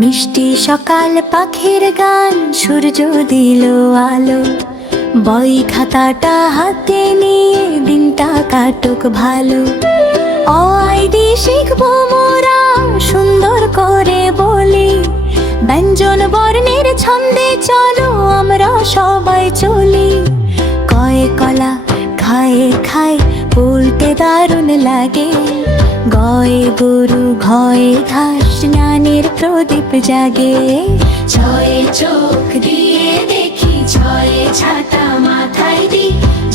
মিষ্টি সকাল পাখির গান, সূর্য দিল আলো। বই খাতাটা হাতে নিয়ে দিনটা কাটুক ভালো। অ আইডি শিখবো মোরা সুন্দর করে বলি, ব্যঞ্জন বর্ণের ছন্দে চলো আমরা সবাই চলি। কয়ে কলা খায়ে খায় বলতে দারুণ লাগে, গয়ে গরু ঘয়ে ঘাস জ্ঞানের প্রদীপ জাগে। ছয়ে চোখ দিয়ে দেখি, ছয়ে ছাতা মাথায় দি,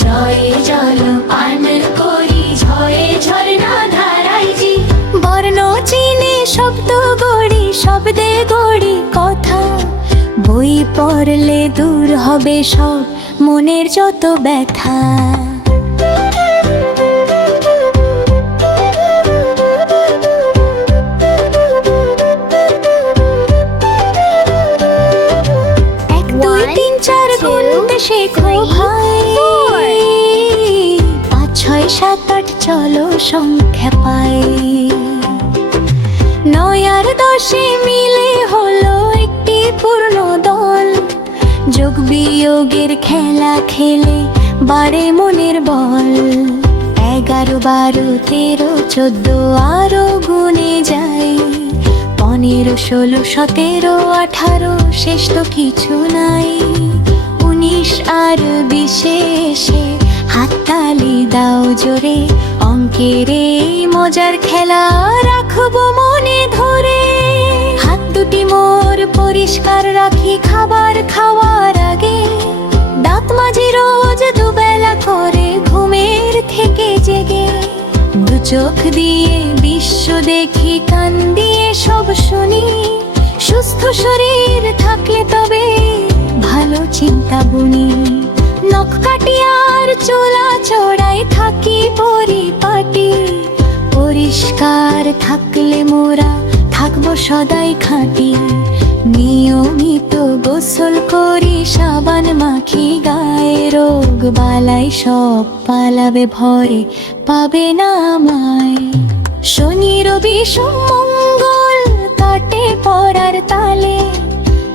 জয়ে জল পান করি, ঝয়ে ঝর্ণা ধারাই জি। বর্ণ চিনে শব্দ গড়ি, শব্দে গড়ি কথা। বই পড়লে দূর হবে সব মনের যত ব্যথা। শেখো ভাই, 5, 6, 7, 8 চলো সংখ্যা পাই। 9 আর 10 মিলে হলো একটি পূর্ণ দল, যোগ বিয়োগের খেলা খেলে বাড়ে মনের বল। 11, 12, 13, 14 আরো গুনে যায়, 15, 16, 17, 18 শেষ তো কিছু নাই। 19 আর 20 হাততালি দাও জোরে, অঙ্কের এই মজার খেলা রাখবো মনে ধরে। হাত দুটি মোর পরিষ্কার রাখি খাবার খাওয়ার আগে, দাঁত মাঝি রোজ দুবেলা করে ঘুমের থেকে জেগে। দু চোখ দিয়ে বিশ্ব দেখি, কান দিয়ে সব শুনি, সুস্থ শরীর থাকলে তবে ভালো চিন্তা বুনি। নখ কাটিয়ার চুলা চড়াই থাকি পরিপাটি, পরিষ্কার থাকলে মোরা থাকবো সদাই খাঁটি। নিয়মিত গোসল করি, সাবান মাখি গায়ে, রোগ বালাই সব পালাবে ভয়ে পাবে না আমায়। শনি রবি সোম মঙ্গল কাটে পড়ার তালে,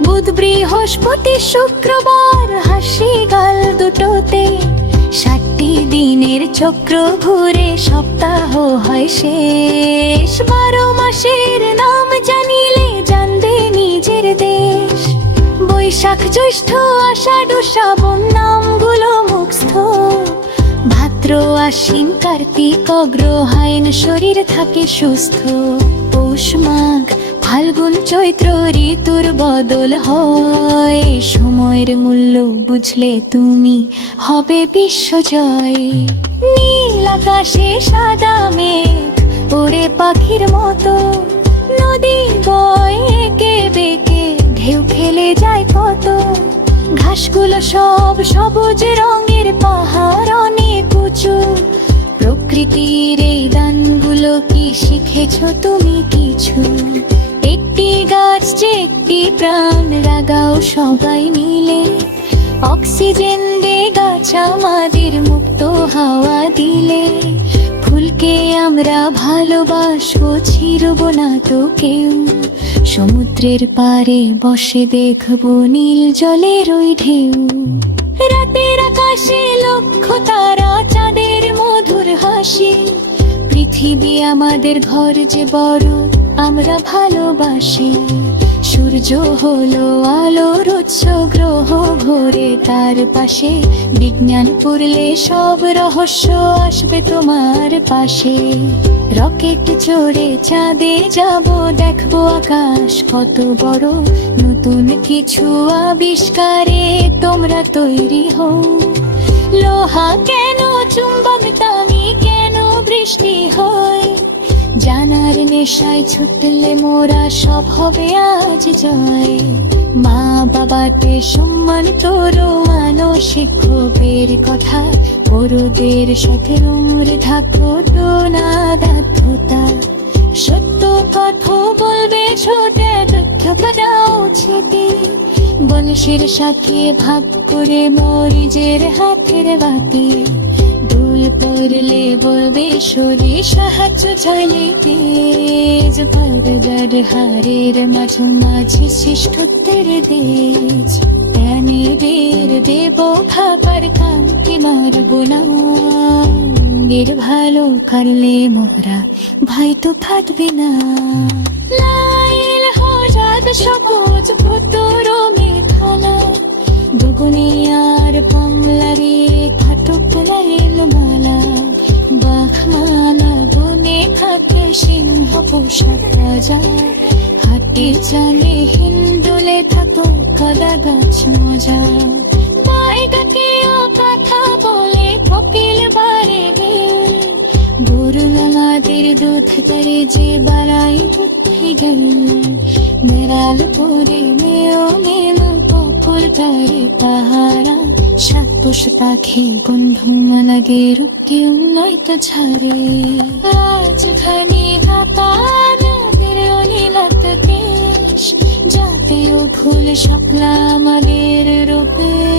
বুধ বৃহস্পতি শুক্রবার হাসি গাল দুটোতে। 7টি দিনের চক্র ঘুরে সপ্তাহ হয় শেষ, 12 মাসের নাম জানিলে জানবে নিজের দেশ। বৈশাখ জ্যৈষ্ঠ আষাঢ় শ্রাবণ নামগুলো মুখস্থ, ভাদ্র আশ্বিন কার্তিক অগ্রহায়ণ শরীর থাকে সুস্থ। পৌষ মাঘ ফাল্গুন চৈত্র ঋতুর বদল হয়, সময়ের মূল্য বুঝলে তুমি হবে বিশ্বজয়। নীল আকাশে সাদা মেঘ ওড়ে পাখির মতো, নদী বয় এঁকে বেঁকে ঢেউ খেলে যায় কত। ঘাসগুলো সব সবুজ রঙের, পাহাড় অনেক উঁচু। প্রকৃতির এই দানগুলো কি শিখেছো তুমি কিছু? একটি গাছ যে একটি প্রাণ, লাগাও সবাই মিলে। অক্সিজেন দে গাছ আমাদের, মুক্ত হাওয়া দিলে। ফুলকে আমরা ভালোবাসবো, ছিড়ব না তো কেউ। সমুদ্রের পাড়ে বসে দেখবো নীল জলের ওই ঢেউ। রাতের আকাশে লক্ষ তারা, চাঁদের মধুর হাসি। পৃথিবী আমাদের ঘর যে বড় আমরা ভালোবাসি। সূর্য হলো আলোর উৎস, গ্রহ ঘোরে তার পাশে। বিজ্ঞান পড়লে সব রহস্য আসবে তোমার পাশে। রকেট চড়ে চাঁদে যাব, দেখবো আকাশ কত বড়। নতুন কিছু আবিষ্কারে তোমরা তৈরি হও। লোহা কেন, চুম্বক দামি কেন, বৃষ্টি হয়। জানার নেশায় ছুটলে মোরা সব হবে আজ জয়। মা বাবাকে সম্মান করো, মানো শিক্ষকের কথা। বড়দের সাথে উমর থাকো, তো না দাধ্যতা। সত্য কথা বলবে ছোটে, দুঃখ কাটাও ছেটে। বংশের সাথে ভাগ করে মরিজের হাতের বাতি। পড়লে বলবে শরীর সাহায্য চাইলে তেজ পর্দার হারের মাঝামাঝি শ্রেষ্ঠত্বের দেশ জ্ঞানীদের দেব খাবার কান্তি মারব না এর ভালো কারলে মোরা ভাই তো ফাটবে না লাইল হজাদ সবুজ ভুতুর মেঘালা দুগুনিয়ার কমলারে খাটুক লাইল মালা বাঘমালা বনে থাকে সিংহ পোশাক রাজা হাটির চালে হিন্দুলে থাকো কদা গাছ মজা তাই ডাকে ও কথা বলে কপিল বারে গরুলাদের দুধ করে যে বাড়াই বুদ্ধি গেল বেড়াল পরে মেয় মেল পুকুর তারে পাহারা সাত পুষ পাখি বন্ধু লাগে রুকিও নয়তো ঝাড়ে আজ খানি হাতাদের অনিলাত কেশ জাতীয় ফুল সকলা আমাদের রূপে